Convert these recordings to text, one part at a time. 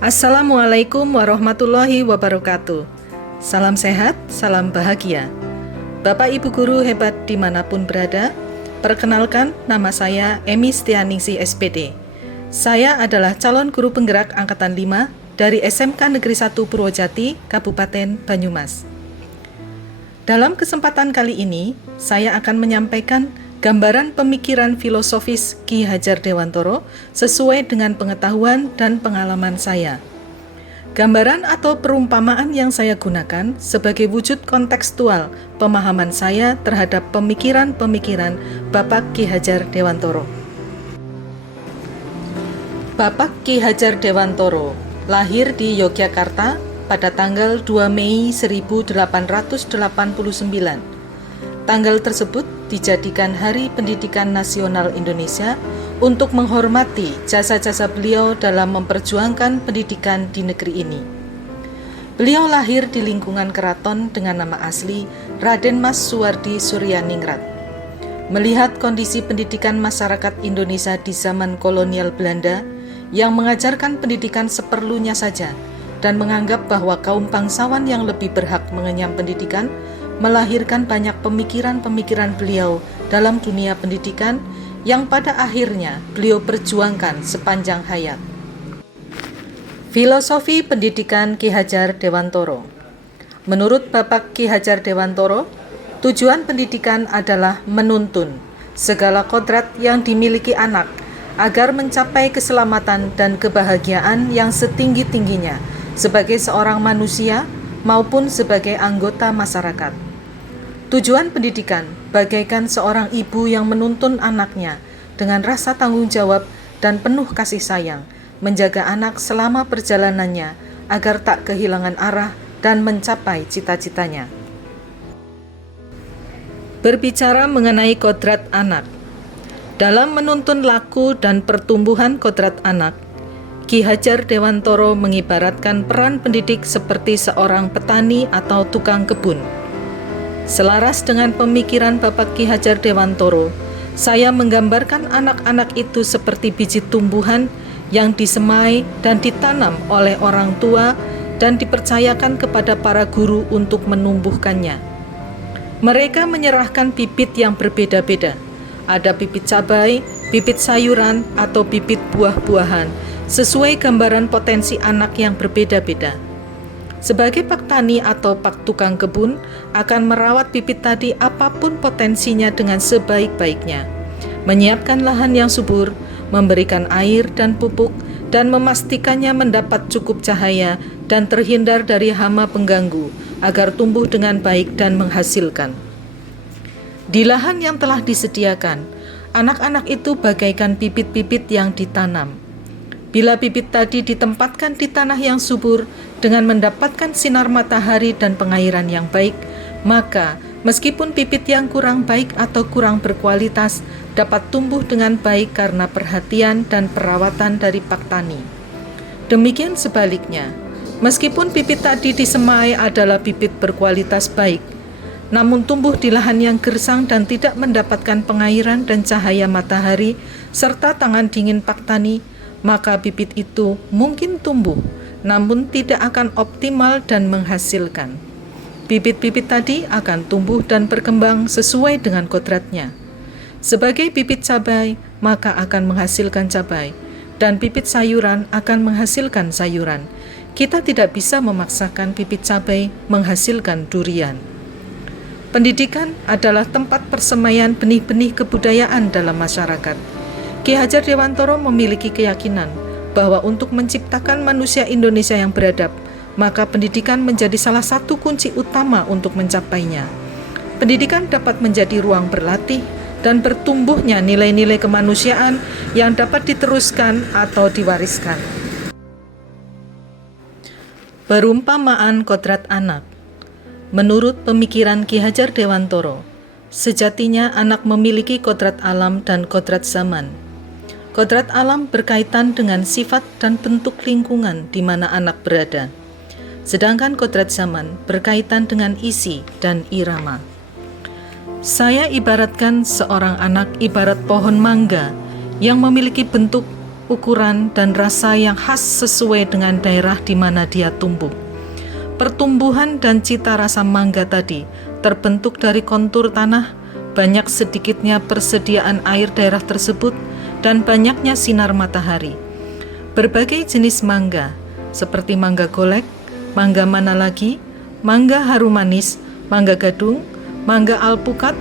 Assalamualaikum warahmatullahi wabarakatuh. Salam sehat, salam bahagia. Bapak Ibu Guru hebat dimanapun berada, perkenalkan nama saya Emi Setianingsih SPD. Saya adalah calon guru penggerak Angkatan 5 dari SMK Negeri 1 Purwojati, Kabupaten Banyumas. Dalam kesempatan kali ini, saya akan menyampaikan gambaran pemikiran filosofis Ki Hajar Dewantoro sesuai dengan pengetahuan dan pengalaman saya. Gambaran atau perumpamaan yang saya gunakan sebagai wujud kontekstual pemahaman saya terhadap pemikiran-pemikiran Bapak Ki Hajar Dewantoro. Bapak Ki Hajar Dewantoro lahir di Yogyakarta pada tanggal 2 Mei 1889. Tanggal tersebut dijadikan Hari Pendidikan Nasional Indonesia untuk menghormati jasa-jasa beliau dalam memperjuangkan pendidikan di negeri ini. Beliau lahir di lingkungan keraton dengan nama asli Raden Mas Suwardi Suryaningrat. Melihat kondisi pendidikan masyarakat Indonesia di zaman kolonial Belanda yang mengajarkan pendidikan seperlunya saja dan menganggap bahwa kaum bangsawan yang lebih berhak mengenyam pendidikan, melahirkan banyak pemikiran-pemikiran beliau dalam dunia pendidikan yang pada akhirnya beliau perjuangkan sepanjang hayat. Filosofi pendidikan Ki Hajar Dewantoro. Menurut Bapak Ki Hajar Dewantoro, tujuan pendidikan adalah menuntun segala kodrat yang dimiliki anak agar mencapai keselamatan dan kebahagiaan yang setinggi-tingginya sebagai seorang manusia maupun sebagai anggota masyarakat. Tujuan pendidikan bagaikan seorang ibu yang menuntun anaknya dengan rasa tanggung jawab dan penuh kasih sayang, menjaga anak selama perjalanannya agar tak kehilangan arah dan mencapai cita-citanya. Berbicara mengenai kodrat anak. Dalam menuntun laku dan pertumbuhan kodrat anak, Ki Hajar Dewantoro mengibaratkan peran pendidik seperti seorang petani atau tukang kebun. Selaras dengan pemikiran Bapak Ki Hajar Dewantoro, saya menggambarkan anak-anak itu seperti biji tumbuhan yang disemai dan ditanam oleh orang tua dan dipercayakan kepada para guru untuk menumbuhkannya. Mereka menyerahkan bibit yang berbeda-beda. Ada bibit cabai, bibit sayuran, atau bibit buah-buahan, sesuai gambaran potensi anak yang berbeda-beda. Sebagai pak tani atau pak tukang kebun akan merawat bibit tadi apapun potensinya dengan sebaik-baiknya, menyiapkan lahan yang subur, memberikan air dan pupuk, dan memastikannya mendapat cukup cahaya dan terhindar dari hama pengganggu agar tumbuh dengan baik dan menghasilkan. Di lahan yang telah disediakan, anak-anak itu bagaikan bibit-bibit yang ditanam. Bila bibit tadi ditempatkan di tanah yang subur dengan mendapatkan sinar matahari dan pengairan yang baik, maka meskipun bibit yang kurang baik atau kurang berkualitas dapat tumbuh dengan baik karena perhatian dan perawatan dari pak tani. Demikian sebaliknya, meskipun bibit tadi disemai adalah bibit berkualitas baik, namun tumbuh di lahan yang gersang dan tidak mendapatkan pengairan dan cahaya matahari serta tangan dingin pak tani, maka bibit itu mungkin tumbuh, namun tidak akan optimal dan menghasilkan. Bibit-bibit tadi akan tumbuh dan berkembang sesuai dengan kodratnya. Sebagai bibit cabai, maka akan menghasilkan cabai, dan bibit sayuran akan menghasilkan sayuran. Kita tidak bisa memaksakan bibit cabai menghasilkan durian. Pendidikan adalah tempat persemaian benih-benih kebudayaan dalam masyarakat. Ki Hajar Dewantoro memiliki keyakinan bahwa untuk menciptakan manusia Indonesia yang beradab, maka pendidikan menjadi salah satu kunci utama untuk mencapainya. Pendidikan dapat menjadi ruang berlatih dan bertumbuhnya nilai-nilai kemanusiaan yang dapat diteruskan atau diwariskan. Perumpamaan kodrat anak. Menurut pemikiran Ki Hajar Dewantoro, sejatinya anak memiliki kodrat alam dan kodrat zaman. Kodrat alam berkaitan dengan sifat dan bentuk lingkungan di mana anak berada. Sedangkan kodrat zaman berkaitan dengan isi dan irama. Saya ibaratkan seorang anak ibarat pohon mangga yang memiliki bentuk ukuran, dan rasa yang khas sesuai dengan daerah di mana dia tumbuh. Pertumbuhan dan cita rasa mangga tadi terbentuk dari kontur tanah, banyak sedikitnya persediaan air daerah tersebut, dan banyaknya sinar matahari. Berbagai jenis mangga, seperti mangga golek, mangga mana lagi, mangga harum manis, mangga gadung, mangga alpukat,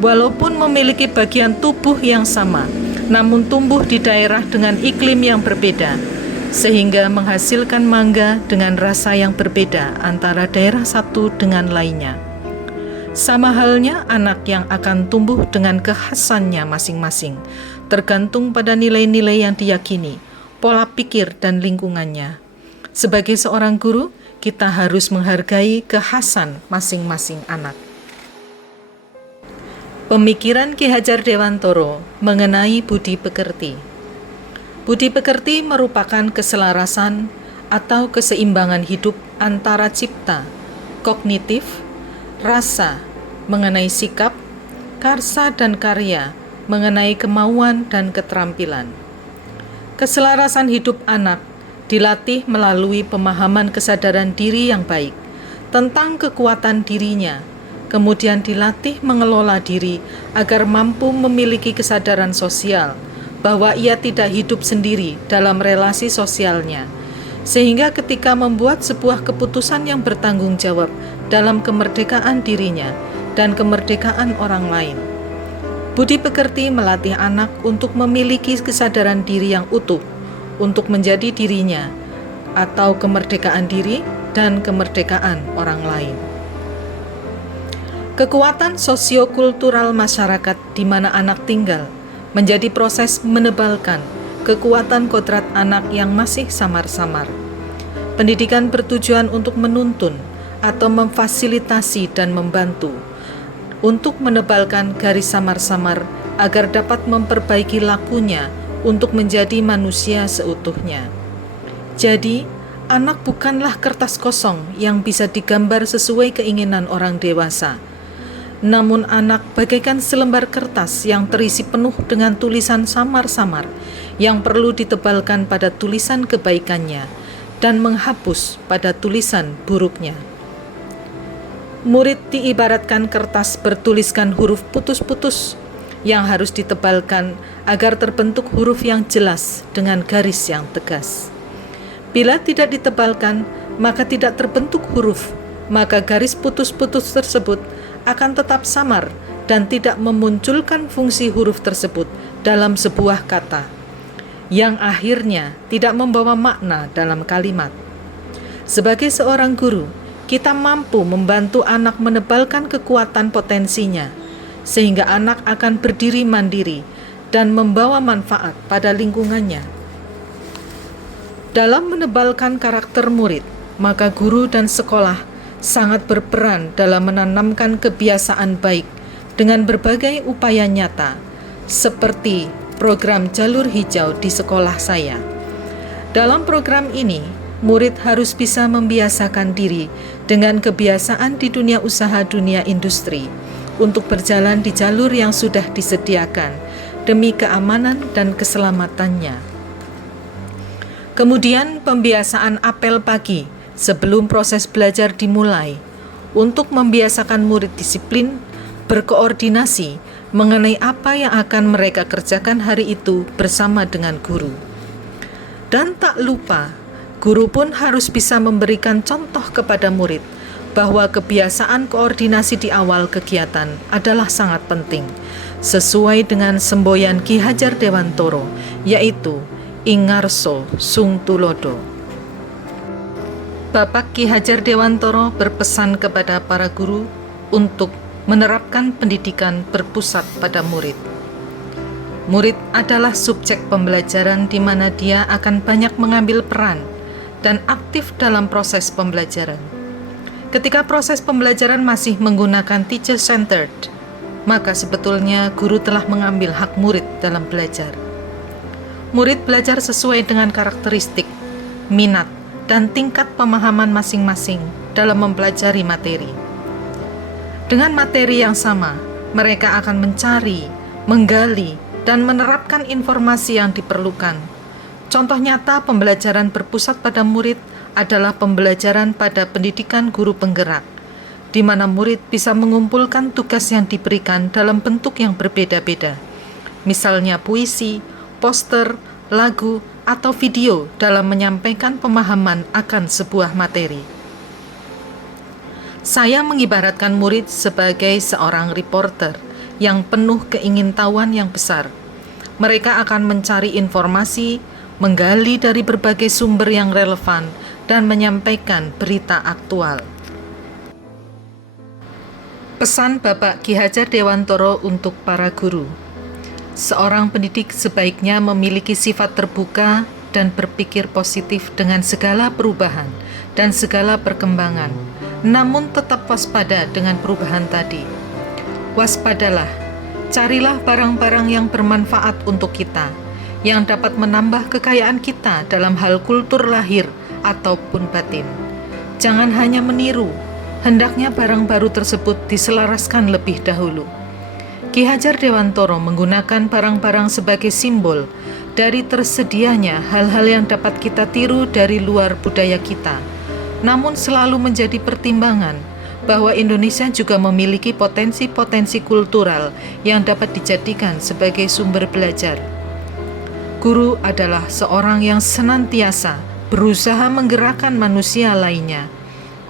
walaupun memiliki bagian tubuh yang sama, namun tumbuh di daerah dengan iklim yang berbeda, sehingga menghasilkan mangga dengan rasa yang berbeda antara daerah satu dengan lainnya. Sama halnya anak yang akan tumbuh dengan kekhasannya masing-masing, tergantung pada nilai-nilai yang diyakini, pola pikir dan lingkungannya. Sebagai seorang guru, kita harus menghargai kekhasan masing-masing anak. Pemikiran Ki Hajar Dewantoro mengenai budi pekerti. Budi pekerti merupakan keselarasan atau keseimbangan hidup antara cipta, kognitif, rasa, mengenai sikap, karsa dan karya, mengenai kemauan dan keterampilan. Keselarasan hidup anak dilatih melalui pemahaman kesadaran diri yang baik tentang kekuatan dirinya, kemudian dilatih mengelola diri agar mampu memiliki kesadaran sosial bahwa ia tidak hidup sendiri dalam relasi sosialnya, sehingga ketika membuat sebuah keputusan yang bertanggung jawab dalam kemerdekaan dirinya dan kemerdekaan orang lain. Budi pekerti melatih anak untuk memiliki kesadaran diri yang utuh, untuk menjadi dirinya, atau kemerdekaan diri dan kemerdekaan orang lain. Kekuatan sosiokultural masyarakat di mana anak tinggal menjadi proses menebalkan kekuatan kodrat anak yang masih samar-samar. Pendidikan bertujuan untuk menuntun atau memfasilitasi dan membantu untuk menebalkan garis samar-samar agar dapat memperbaiki lakunya untuk menjadi manusia seutuhnya. Jadi, anak bukanlah kertas kosong yang bisa digambar sesuai keinginan orang dewasa. Namun anak bagaikan selembar kertas yang terisi penuh dengan tulisan samar-samar yang perlu ditebalkan pada tulisan kebaikannya dan menghapus pada tulisan buruknya. Murid diibaratkan kertas bertuliskan huruf putus-putus yang harus ditebalkan agar terbentuk huruf yang jelas dengan garis yang tegas. Bila tidak ditebalkan, maka tidak terbentuk huruf, maka garis putus-putus tersebut akan tetap samar dan tidak memunculkan fungsi huruf tersebut dalam sebuah kata, yang akhirnya tidak membawa makna dalam kalimat. Sebagai seorang guru, kita mampu membantu anak menebalkan kekuatan potensinya, sehingga anak akan berdiri mandiri dan membawa manfaat pada lingkungannya. Dalam menebalkan karakter murid, maka guru dan sekolah sangat berperan dalam menanamkan kebiasaan baik dengan berbagai upaya nyata, seperti program Jalur Hijau di sekolah saya. Dalam program ini, murid harus bisa membiasakan diri dengan kebiasaan di dunia usaha dunia industri untuk berjalan di jalur yang sudah disediakan demi keamanan dan keselamatannya. Kemudian pembiasaan apel pagi sebelum proses belajar dimulai untuk membiasakan murid disiplin, berkoordinasi mengenai apa yang akan mereka kerjakan hari itu bersama dengan guru. Dan tak lupa, guru pun harus bisa memberikan contoh kepada murid bahwa kebiasaan koordinasi di awal kegiatan adalah sangat penting, sesuai dengan semboyan Ki Hajar Dewantoro, yaitu Ingarso Sung Tulodo. Bapak Ki Hajar Dewantoro berpesan kepada para guru untuk menerapkan pendidikan berpusat pada murid. Murid adalah subjek pembelajaran di mana dia akan banyak mengambil peran dan aktif dalam proses pembelajaran. Ketika proses pembelajaran masih menggunakan teacher-centered, maka sebetulnya guru telah mengambil hak murid dalam belajar. Murid belajar sesuai dengan karakteristik, minat, dan tingkat pemahaman masing-masing dalam mempelajari materi. Dengan materi yang sama, mereka akan mencari, menggali, dan menerapkan informasi yang diperlukan, Contoh nyata pembelajaran berpusat pada murid adalah pembelajaran pada pendidikan guru penggerak, di mana murid bisa mengumpulkan tugas yang diberikan dalam bentuk yang berbeda-beda, misalnya puisi, poster, lagu, atau video dalam menyampaikan pemahaman akan sebuah materi. Saya mengibaratkan murid sebagai seorang reporter yang penuh keingintahuan yang besar. Mereka akan mencari informasi, menggali dari berbagai sumber yang relevan, dan menyampaikan berita aktual. Pesan Bapak Ki Hajar Dewantoro untuk para guru. Seorang pendidik sebaiknya memiliki sifat terbuka dan berpikir positif dengan segala perubahan dan segala perkembangan, namun tetap waspada dengan perubahan tadi. Waspadalah, carilah barang-barang yang bermanfaat untuk kita, yang dapat menambah kekayaan kita dalam hal kultur lahir ataupun batin. Jangan hanya meniru, hendaknya barang baru tersebut diselaraskan lebih dahulu. Ki Hajar Dewantoro menggunakan barang-barang sebagai simbol dari tersedianya hal-hal yang dapat kita tiru dari luar budaya kita, namun selalu menjadi pertimbangan bahwa Indonesia juga memiliki potensi-potensi kultural yang dapat dijadikan sebagai sumber belajar. Guru adalah seorang yang senantiasa berusaha menggerakkan manusia lainnya.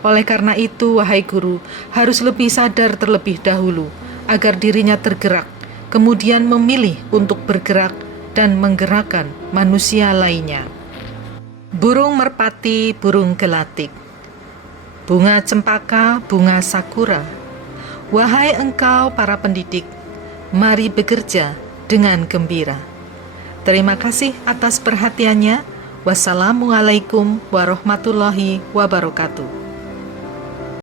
Oleh karena itu, wahai guru, harus lebih sadar terlebih dahulu agar dirinya tergerak, kemudian memilih untuk bergerak dan menggerakkan manusia lainnya. Burung merpati, burung gelatik. Bunga cempaka, bunga sakura. Wahai engkau para pendidik, mari bekerja dengan gembira. Terima kasih atas perhatiannya. Wassalamualaikum warahmatullahi wabarakatuh.